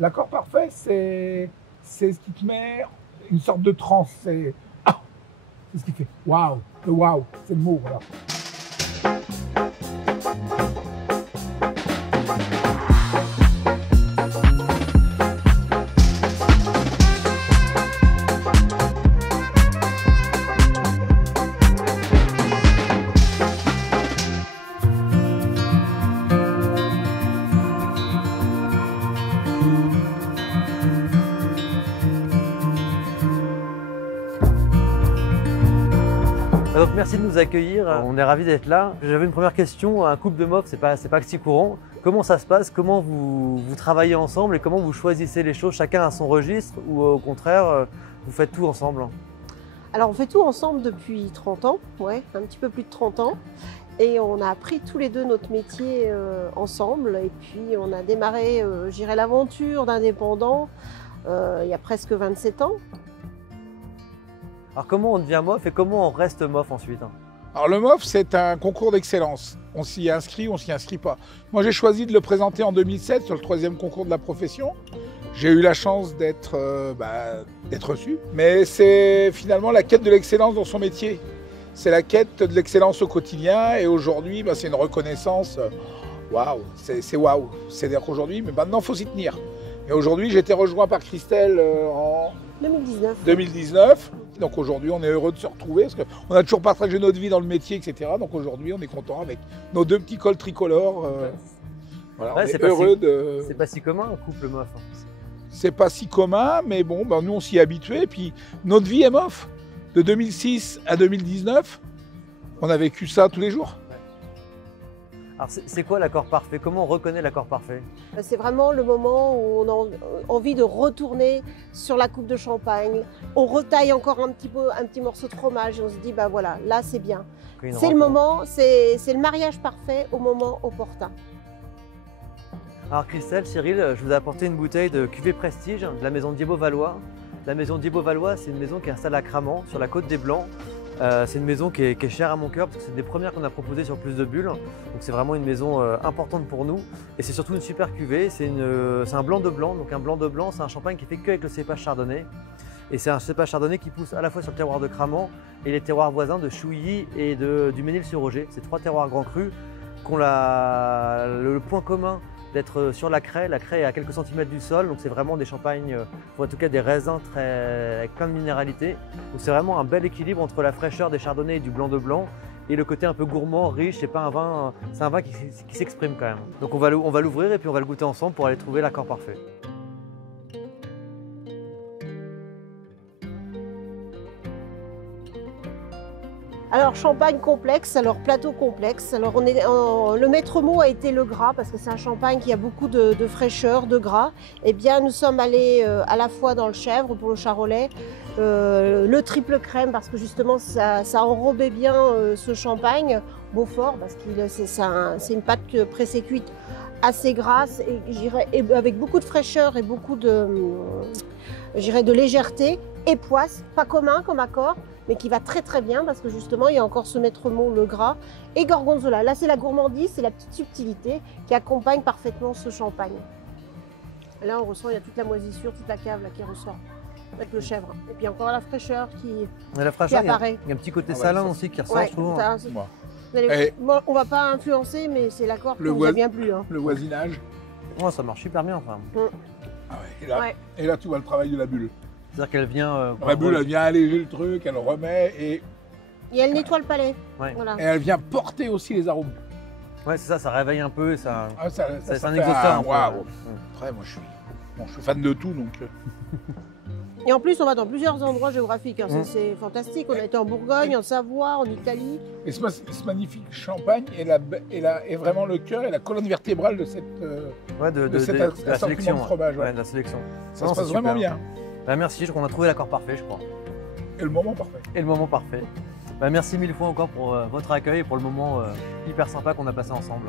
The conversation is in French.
L'accord parfait, c'est ce qui te met une sorte de transe. C'est ce qui fait waouh. Le waouh, c'est le mot. Voilà. Donc merci de nous accueillir, on est ravis d'être là. J'avais une première question, un couple de MOF, c'est pas si courant. Comment ça se passe? Comment vous travaillez ensemble et comment vous choisissez les choses? Chacun à son registre ou au contraire, vous faites tout ensemble? Alors on fait tout ensemble depuis 30 ans, ouais, un petit peu plus de 30 ans. Et on a appris tous les deux notre métier ensemble. Et puis on a démarré, j'irais, l'aventure d'indépendant il y a presque 27 ans. Alors comment on devient MOF et comment on reste MOF ensuite? Alors le MOF, c'est un concours d'excellence. On s'y inscrit, on s'y inscrit pas. Moi, j'ai choisi de le présenter en 2007 sur le 3e concours de la profession. J'ai eu la chance d'être reçu. Mais c'est finalement la quête de l'excellence dans son métier. C'est la quête de l'excellence au quotidien. Et aujourd'hui, c'est une reconnaissance. Waouh, c'est waouh. C'est-à-dire qu'aujourd'hui, mais maintenant, il faut s'y tenir. Et aujourd'hui, j'ai été rejoint par Christelle en 2019. Donc aujourd'hui, on est heureux de se retrouver parce qu'on a toujours partagé notre vie dans le métier, etc. Donc aujourd'hui, on est content avec nos 2 petits cols tricolores. Voilà, ouais, on est heureux de... C'est pas si commun un couple MOF. C'est pas si commun, mais bon, nous on s'y est habitués. Et puis notre vie est MOF. De 2006 à 2019, on a vécu ça tous les jours. Alors c'est quoi l'accord parfait? Comment on reconnaît l'accord parfait? C'est vraiment le moment où on a envie de retourner sur la coupe de champagne. On retaille encore un petit morceau de fromage et on se dit, voilà, là c'est bien. C'est le moment, c'est le mariage parfait au moment opportun. Alors Christelle, Cyril, je vous ai apporté une bouteille de cuvée Prestige de la maison Diebo-Valois. La maison Diebo-Valois, c'est une maison qui est installée à Cramant, sur la côte des Blancs. C'est une maison qui est chère à mon cœur parce que c'est une des premières qu'on a proposées sur Plus de Bulles. Donc c'est vraiment une maison importante pour nous. Et c'est surtout une super cuvée. C'est un blanc de blanc. Donc un blanc de blanc, c'est un champagne qui est fait qu'avec le cépage chardonnay. Et c'est un cépage chardonnay qui pousse à la fois sur le terroir de Cramant et les terroirs voisins de Chouilly et du Ménil-sur-Roger. C'est 3 terroirs grands crus qui ont le point commun d'être sur la craie. La craie est à quelques centimètres du sol, donc c'est vraiment des champagnes, ou en tout cas des raisins avec plein de minéralité. Donc c'est vraiment un bel équilibre entre la fraîcheur des chardonnays et du blanc de blanc et le côté un peu gourmand, riche. C'est un vin qui s'exprime quand même. Donc on va l'ouvrir et puis on va le goûter ensemble pour aller trouver l'accord parfait. Alors champagne complexe, alors plateau complexe. Alors le maître mot a été le gras parce que c'est un champagne qui a beaucoup de fraîcheur, de gras. Eh bien nous sommes allés à la fois dans le chèvre pour le charolais, le triple crème parce que justement ça enrobait bien ce champagne, Beaufort parce que c'est une pâte pressée cuite assez grasse et avec beaucoup de fraîcheur et beaucoup de légèreté et poisse, pas commun comme accord, mais qui va très très bien parce que justement il y a encore ce maître mot, le gras, et gorgonzola. Là c'est la gourmandise, c'est la petite subtilité qui accompagne parfaitement ce champagne. Là on ressent, il y a toute la moisissure, toute la cave là, qui ressort avec le chèvre. Et puis encore la fraîcheur qui apparaît. Il y a un petit côté salin aussi qui ressort, je trouve. Bon, on va pas influencer, mais c'est l'accord qui nous a bien plu. Hein. Le voisinage. Oh, ça marche super bien enfin. Et là tu vois le travail de la bulle. C'est-à-dire qu'elle vient... la bulle, elle vient alléger le truc, elle remet et elle nettoie le palais. Ouais. Voilà. Et elle vient porter aussi les arômes. Ouais, c'est ça, ça réveille un peu, ça c'est un fait exhausteur. Waouh. Après, moi, je suis fan de tout, donc... Et en plus, on va dans plusieurs endroits géographiques. Hein. C'est fantastique. On a été en Bourgogne, en Savoie, en Italie. Et ce magnifique champagne est vraiment le cœur et la colonne vertébrale de cette la sélection. De fromage. Ouais, de la sélection. Ça se passe vraiment bien. Bah, merci, je crois qu'on a trouvé l'accord parfait, je crois. Et le moment parfait. Et le moment parfait. Bah, merci 1000 fois encore pour votre accueil et pour le moment hyper sympa qu'on a passé ensemble.